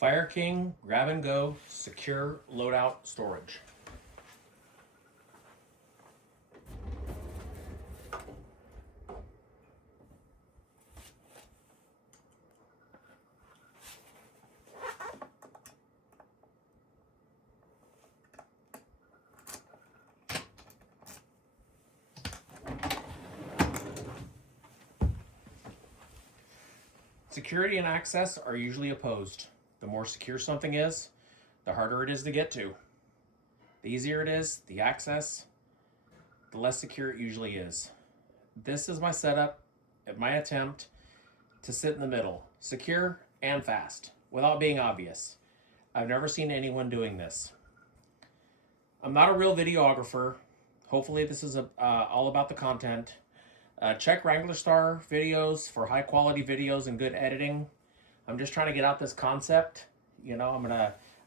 Fireking grab and go secure loadout storage. Security and access are usually opposed. The more secure something is, the harder it is to get to. The easier it is, the access, the less secure it usually is. This is my setup, my attempt to sit in the middle, secure and fast, without being obvious. I've never seen anyone doing this. I'm not a real videographer. Hopefully this is all about the content. Check Wrangler Star videos for high quality videos and good editing. I'm just trying to get out this concept. You know,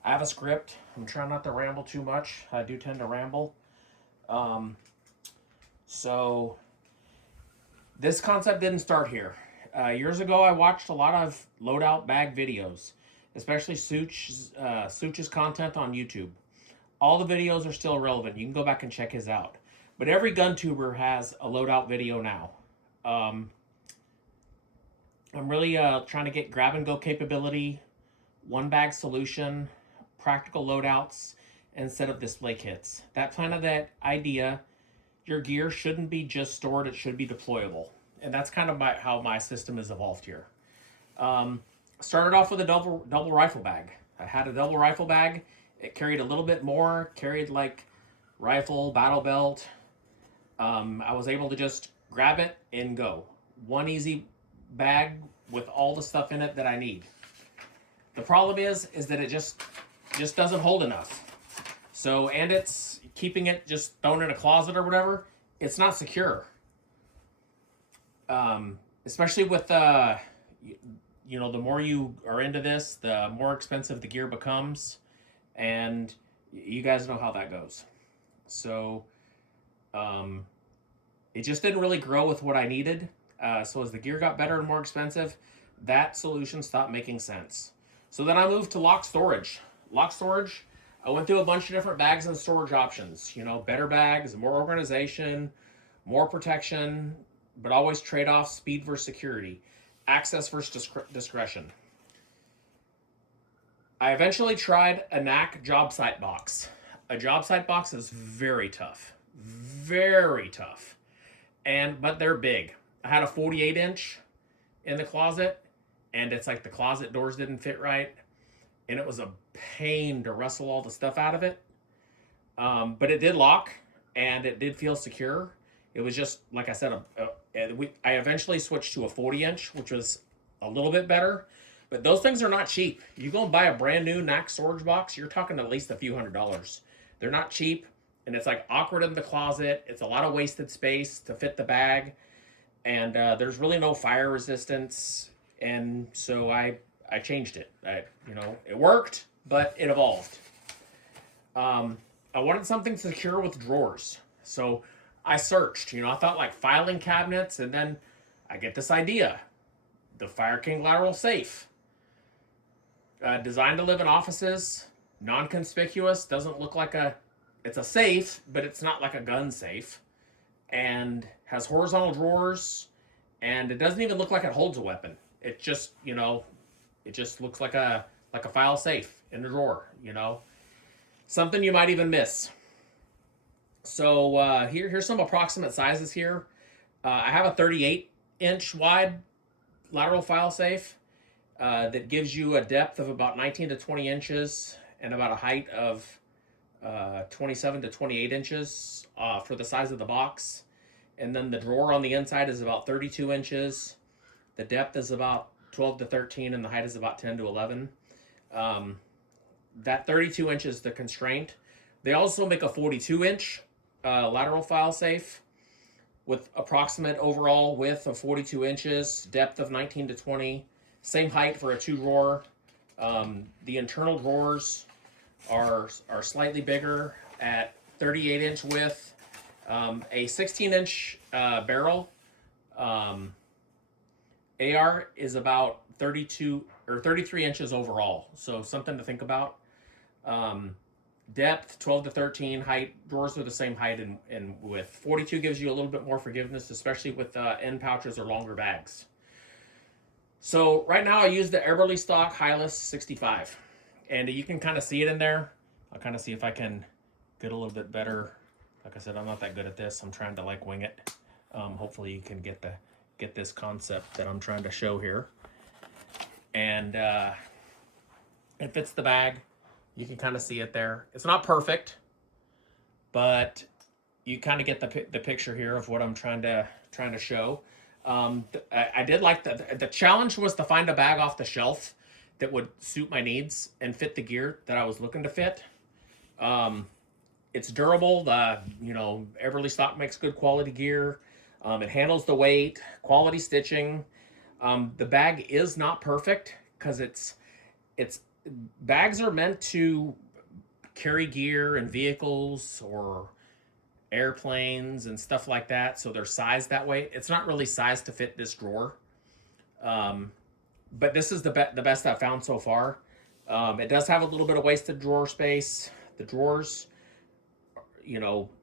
I have a script. I'm trying not to ramble too much. I do tend to ramble. So this concept didn't start here. Years ago, I watched a lot of loadout bag videos, especially Such's content on YouTube. All the videos are still relevant. You can go back and check his out. But every gun tuber has a loadout video now. I'm really trying to get grab and go capability, one bag solution, practical loadouts, instead of display kits. That idea, your gear shouldn't be just stored, it should be deployable. And that's kind of how my system has evolved here. Started off with a double rifle bag. I had a double rifle bag. It carried a little bit more, carried like rifle, battle belt. I was able to just grab it and go. One easy bag with all the stuff in it that I need. The problem is that it just doesn't hold enough. So, and it's keeping it just thrown in a closet or whatever. It's not secure. Especially with, the more you are into this, the more expensive the gear becomes. And you guys know how that goes. So, it just didn't really grow with what I needed. So as the gear got better and more expensive, that solution stopped making sense. So then I moved to lock storage. Lock storage, I went through a bunch of different bags and storage options. You know, better bags, more organization, more protection, but always trade off speed versus security, access versus discretion. I eventually tried a Knaack job site box. A job site box is very tough. Very tough. But they're big. I had a 48-inch in the closet, and it's like the closet doors didn't fit right, and it was a pain to wrestle all the stuff out of it. But it did lock, and it did feel secure. It was just, like I said, I eventually switched to a 40-inch, which was a little bit better. But those things are not cheap. You go and buy a brand new Knaack storage box, you're talking at least a few $100s. They're not cheap. And it's like awkward in the closet. It's a lot of wasted space to fit the bag. And there's really no fire resistance. And so I changed it. It worked, but it evolved. I wanted something secure with drawers. So I searched, I thought like filing cabinets, and then I get this idea. The Fireking lateral safe. Designed to live in offices, non-conspicuous, doesn't look like it's a safe, but it's not like a gun safe, and has horizontal drawers, and it doesn't even look like it holds a weapon. It just, it just looks like a file safe in the drawer, Something you might even miss. So here's some approximate sizes here. I have a 38-inch wide lateral file safe that gives you a depth of about 19 to 20 inches and about a height of 27 to 28 inches for the size of the box. And then the drawer on the inside is about 32 inches. The depth is about 12 to 13 and the height is about 10 to 11. That 32 inch is the constraint. They also make a 42-inch lateral file safe with approximate overall width of 42 inches, depth of 19 to 20, same height for a 2-drawer. The internal drawers are slightly bigger at 38-inch width. A 16-inch barrel. AR is about 32 or 33 inches overall. So something to think about. Um, Depth 12 to 13, height drawers are the same height and width. 42 gives you a little bit more forgiveness, especially with end pouches or longer bags. So right now I use the Everly Stock Highless 65, and you can kind of see it in there. I'll kind of see if I can get a little bit better. Like I said, I'm not that good at this. I'm trying to like wing it. Hopefully you can get this concept that I'm trying to show here. And it fits the bag. You can kind of see it there. It's not perfect, but you kind of get the picture here of what I'm trying to show. I did like the challenge was to find a bag off the shelf that would suit my needs and fit the gear that I was looking to fit. It's durable. Everly Stock makes good quality gear. It handles the weight, quality stitching. The bag is not perfect because it's bags are meant to carry gear in vehicles or airplanes and stuff like that, so they're sized that way. It's not really sized to fit this drawer, but this is the best I've found so far. It does have a little bit of wasted drawer space. The drawers,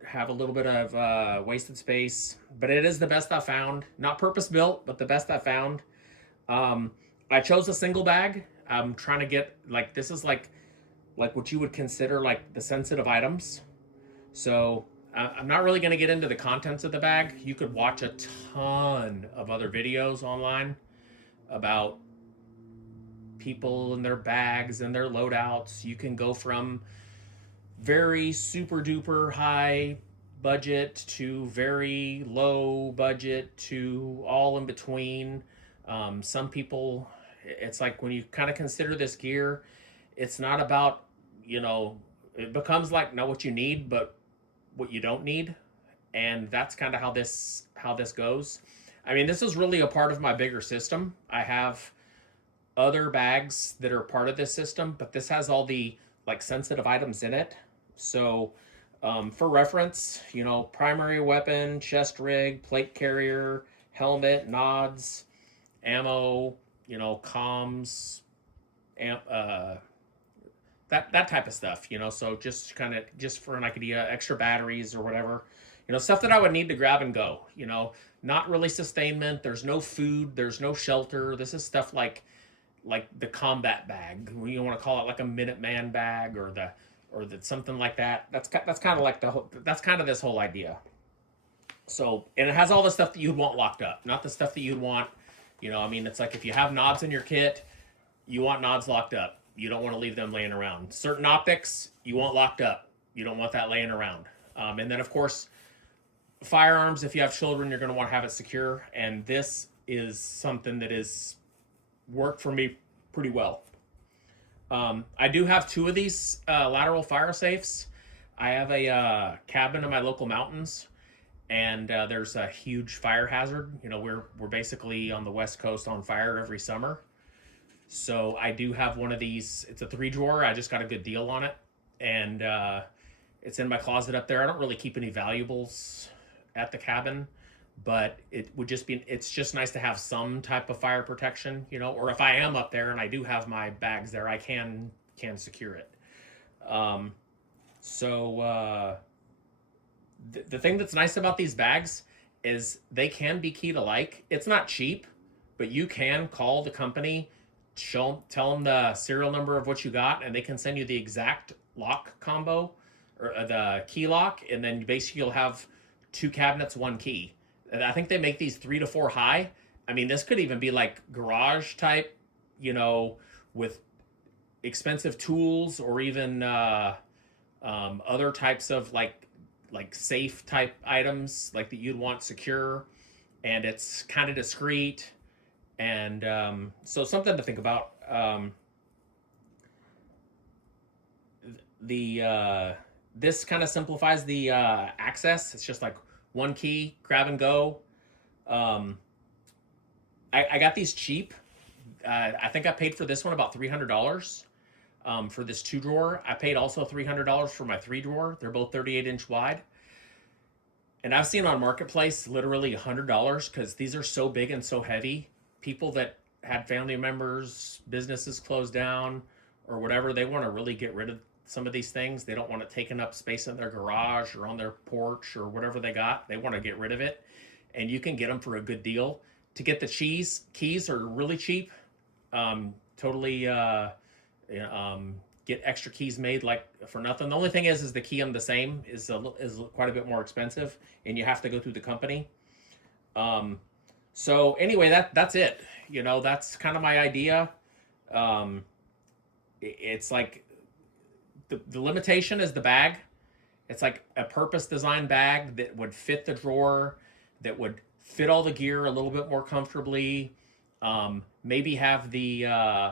have a little bit of wasted space, but it is the best I've found. Not purpose built, but the best I've found. I chose a single bag. I'm trying to get this is like what you would consider like the sensitive items. So I'm not really going to get into the contents of the bag. You could watch a ton of other videos online about people and their bags and their loadouts. You can go from very super duper high budget to very low budget to all in between. Some people, it's like when you kind of consider this gear, it's not about, it becomes like know what you need, but what you don't need. And that's kind of how this goes. I mean, this is really a part of my bigger system. I have other bags that are part of this system, but this has all the like sensitive items in it. So for reference, primary weapon, chest rig, plate carrier, helmet, nods, ammo, comms, that type of stuff, so just for an idea, extra batteries or whatever, stuff that I would need to grab and go, not really sustainment. There's no food, there's no shelter. This is stuff like the combat bag. You want to call it like a Minuteman bag or the something like that. That's kind of like that's kind of this whole idea. So, and it has all the stuff that you'd want locked up, not the stuff that you'd want. It's like if you have nods in your kit, you want nods locked up. You don't want to leave them laying around. Certain optics, you want locked up. You don't want that laying around. And then, of course, firearms, if you have children, you're going to want to have it secure. And this is something that is worked for me pretty well. I do have 2 of these lateral fire safes. I have a cabin in my local mountains, and there's a huge fire hazard. We're basically on the West Coast on fire every summer. So I do have one of these. It's a 3-drawer. I just got a good deal on it, and it's in my closet up there. I don't really keep any valuables at the cabin, but it's just nice to have some type of fire protection, or if I am up there and I do have my bags there, I can secure it. The thing that's nice about these bags is they can be key to like. It's not cheap, but you can call the company, tell them the serial number of what you got, and they can send you the exact lock combo or the key lock, and then basically you'll have 2 cabinets, 1 key. And I think they make these 3 to 4 high. I mean, this could even be like garage type, with expensive tools, or even other types of like safe type items like that you'd want secure, and it's kind of discreet. And so something to think about. This kind of simplifies the access. It's just like 1 key, grab and go. I got these cheap. I think I paid for this one about $300 for this 2-drawer. I paid also $300 for my 3-drawer. They're both 38-inch wide. And I've seen on Marketplace literally $100 because these are so big and so heavy. People that had family members, businesses closed down or whatever, they want to really get rid of some of these things. They don't want it taking up space in their garage or on their porch or whatever they got. They want to get rid of it. And you can get them for a good deal. To get the keys are really cheap. Totally get extra keys made like for nothing. The only thing is the key on the same is quite a bit more expensive, and you have to go through the company. So anyway, that's it. That's kind of my idea. It's like the limitation is the bag. It's like a purpose designed bag that would fit the drawer, that would fit all the gear a little bit more comfortably. Maybe have the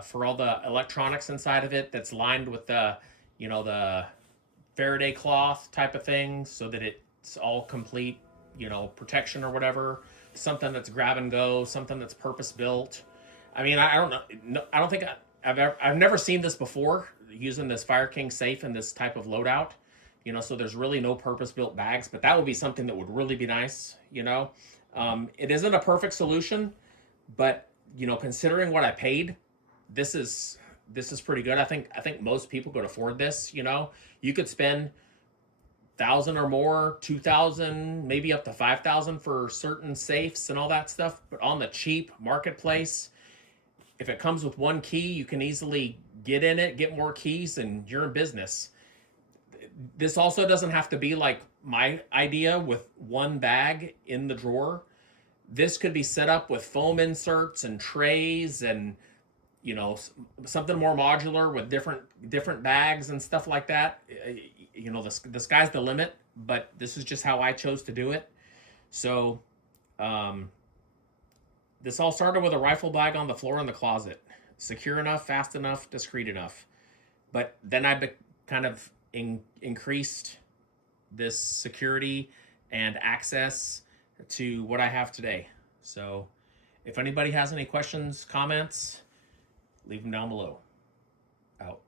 for all the electronics inside of it that's lined with the Faraday cloth type of thing, so that it's all complete, protection or whatever. Something that's grab and go, something that's purpose built. I mean, I don't know. No, I don't think I've never seen this before, using this Fireking safe in this type of loadout. So there's really no purpose built bags, but that would be something that would really be nice. It isn't a perfect solution, but considering what I paid, this is pretty good. I think most people could afford this. You could spend 1,000 or more, 2,000, maybe up to 5,000 for certain safes and all that stuff. But on the cheap marketplace, if it comes with one key, you can easily get in it, get more keys, and you're in business. This also doesn't have to be like my idea with one bag in the drawer. This could be set up with foam inserts and trays and something more modular with different bags and stuff like that. The sky's the limit, but this is just how I chose to do it. So this all started with a rifle bag on the floor in the closet, secure enough, fast enough, discreet enough. But then I kind of increased this security and access to what I have today. So if anybody has any questions, comments, leave them down below. Out.